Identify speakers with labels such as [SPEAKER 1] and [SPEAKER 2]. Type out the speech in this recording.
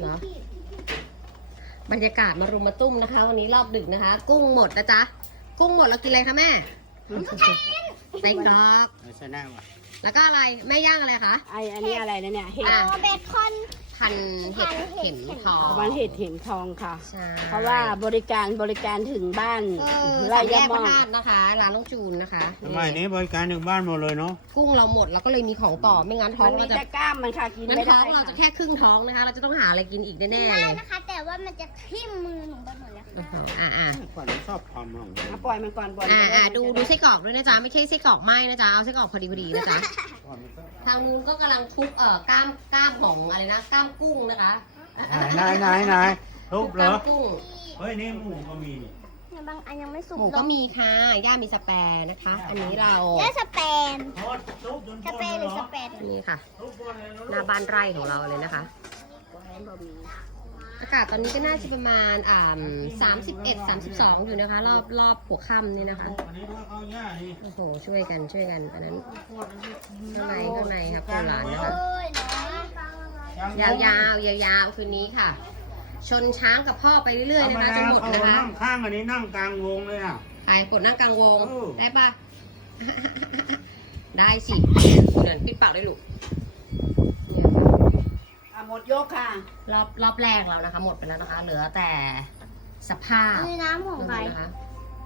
[SPEAKER 1] เนาะบรรยากาศมารุมมาตุ้มนะคะ วันนี้รอบดึกนะคะ กุ้งหมดนะจ๊ะกุ้งหมดเรากินอะไรคะแม่ไส้กรอก
[SPEAKER 2] ไม่ใช่หน้าว่ะ
[SPEAKER 1] แล้วก็อะไรแม่ย่างอะไรคะ
[SPEAKER 3] อันนี้อะไรนะเนี่ยเห็ด
[SPEAKER 4] เบคอน
[SPEAKER 1] พันเห็ดเข็มทอง
[SPEAKER 3] มันเห็ดเห็มทองค่ะ
[SPEAKER 1] ใช่
[SPEAKER 3] เพราะว่าบริการถึงบ้าน
[SPEAKER 1] ไล่
[SPEAKER 3] ไร่
[SPEAKER 1] แย
[SPEAKER 3] ยะ
[SPEAKER 1] ก
[SPEAKER 3] ม
[SPEAKER 1] พ
[SPEAKER 3] อ
[SPEAKER 1] ระ
[SPEAKER 3] ง
[SPEAKER 1] ธาตุนะคะร้านน้องจูนนะคะ
[SPEAKER 2] สมัยนี้บริการถึงบ้านหมดเลยเนาะ
[SPEAKER 1] กุ้งเราหมดเราก็เลยมีของต่อไม่งั้นท้อ
[SPEAKER 3] มั
[SPEAKER 1] ง
[SPEAKER 3] นมี
[SPEAKER 1] เราจะ
[SPEAKER 3] แต่กล้ามมันค่ะกิน
[SPEAKER 1] มัน
[SPEAKER 3] ไม่
[SPEAKER 1] ท้
[SPEAKER 3] ได้
[SPEAKER 1] องเราจะ
[SPEAKER 3] ค่ะ
[SPEAKER 1] แค่ครึ่งท้องนะคะ เราจะต้องหาอะไรกินอีกแน่ๆ
[SPEAKER 4] ได้
[SPEAKER 1] เลย
[SPEAKER 4] นะคะ แต่ว่ามันจะทิ่มมือหนูไปหมดแล้ว
[SPEAKER 1] โอ้โห
[SPEAKER 4] ค่ะ
[SPEAKER 1] อ่า
[SPEAKER 2] ขวัญชอบความของ
[SPEAKER 3] อ่ะปล่อยมันก่อนปล่อยมันก่อน
[SPEAKER 1] ดูไส้กรอกด้วยนะจ๊ะไม่ใช่ไส้กรอกไหม้นะจ๊ะเอาไส้กรอกพอดีนะจ๊ะทางนู้นก็กำลังทุบกล้ามของอะไรนะกล้ามกุ้งนะคะ
[SPEAKER 2] ไหนทุบเหร
[SPEAKER 1] กล้า
[SPEAKER 2] อ
[SPEAKER 1] มกุ้ง
[SPEAKER 2] เฮ้ยนี่หมูก็มีนี่
[SPEAKER 4] บางอันยังไม่สุก
[SPEAKER 1] หมูก็มีค่ะย่ามีสแปร์นะคะ อันนี้เรา
[SPEAKER 4] แล้วสเปน
[SPEAKER 2] โคตรทุบจน
[SPEAKER 4] สเปนหรือสเปน
[SPEAKER 1] นี่ค่ะ
[SPEAKER 2] ทุบหมดเลยนะ
[SPEAKER 1] หน้าบ้านไร่ของเราเลยนะคะ อากาศตอนนี้ก็น่าจะประมาณ31-32อยู่นะคะ รอบหัวค่ำนี่นะคะ
[SPEAKER 2] อันนี้ด้วยข้าวย่านี่
[SPEAKER 1] โอ้โหช่วยกันอันนั้นข้างในค่ะปูหลานนะคะ
[SPEAKER 4] โอ้ยเนาะ
[SPEAKER 1] ยาวคืนนี้ค่ะ ชนช้างกับพ่อไปเรื่อยๆนะคะจนหมดนะคะ
[SPEAKER 2] นั่งข้างอันนี้นั่งกลางวงเลยอ่ะ
[SPEAKER 1] ใครกดนั่งกลางวง
[SPEAKER 2] เออ
[SPEAKER 1] ได้ปะ ได้สิเดินปิดปากได้ลูกเนี่ยค่ะ
[SPEAKER 3] หมดยกค่ะ
[SPEAKER 1] รอบแรกแล้วนะคะ หมดไปแล้วนะคะ เหลือแต่สภาพ
[SPEAKER 4] มีน้ำของใคร
[SPEAKER 1] นะคะ